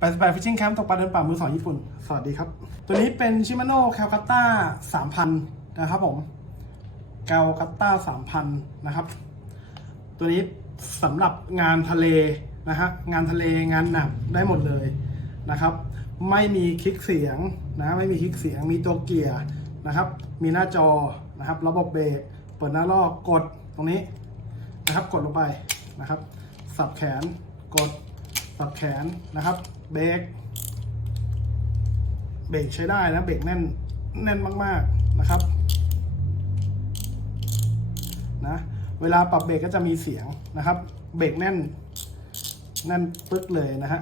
88 Fishing Camp ตกปลาเดินป่ามือสองญี่ปุ่น สวัสดีครับ ตัวนี้เป็นชิมาโน่แคลคัตตา3,000 นะครับผมแคลคัตตา3,000 นะครับ ตัวนี้สำหรับงานทะเลนะฮะงานทะเลงานหนักได้หมดเลยนะครับ ไม่มีคลิกเสียงนะไม่มีคลิกเสียงมีตัวเกียร์นะครับ มีหน้าจอนะครับ ระบบเบรกเปิดหน้าลอกกดตรงนี้นะครับ กดลงไปนะครับ สับแขนกด สับแขนนะครับ เบรก เบรกใช้ได้นะ เบรกแน่น แน่นมากๆนะครับ นะ เวลาปรับเบรกก็จะมีเสียงนะครับ เบรกแน่น แน่นปึ๊กเลยนะฮะ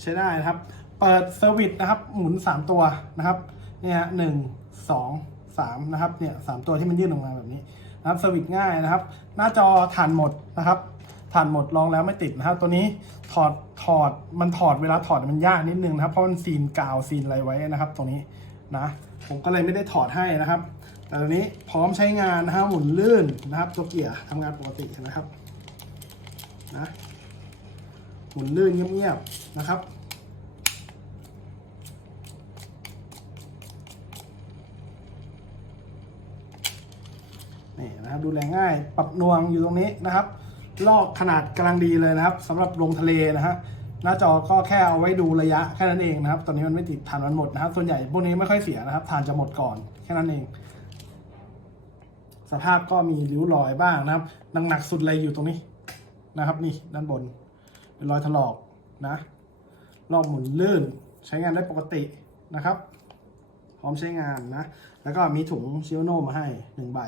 ใช้ได้นะครับ เปิดเซอร์วิสนะครับ หมุน 3 ตัวนะครับ เนี่ยฮะหนึ่งสองสามนะครับ เนี่ยสามตัวที่มันยื่นออกมาแบบนี้นะครับ เซอร์วิสง่ายนะครับ หน้าจอถ่านหมดนะครับ ถ่านหมดลองแล้วไม่ติดนะครับ ตัวนี้ถอดถอดมันถอดเวลาถอดมันยากนิดนึงนะครับ เพราะมันซีนกาวซีนอะไรไว้นะครับ ตรงนี้นะ ผมก็เลยไม่ได้ถอดให้นะครับ แต่ตอนนี้พร้อมใช้งานนะฮะหมุนลื่นนะครับ ตัวเกียร์ทำงานปกตินะครับนะหมุนลื่นเงียบๆนะครับนี่นะครับดูแลง่าย ปรับนวงอยู่ตรงนี้นะครับ ลอกขนาดกำลังดีเลยนะครับสำหรับลงทะเลนะฮะหน้าจอก็แค่เอาไว้ดูระยะแค่นั้นเองนะครับ ตอนนี้มันไม่ติดฐานมันหมดนะครับ ส่วนใหญ่พวกนี้ไม่ค่อยเสียนะครับฐานจะหมดก่อนแค่นั้นเอง สภาพก็มีริ้วรอยบ้างนะครับหนักๆสุดเลยอยู่ตรงนี้นะครับ นี่ด้านบน เป็นรอยถลอกนะรอบหมุนลื่นใช้งานได้ปกตินะครับ พร้อมใช้งานนะ แล้วก็มีถุงชิโนโนมาให้หนึ่งใบ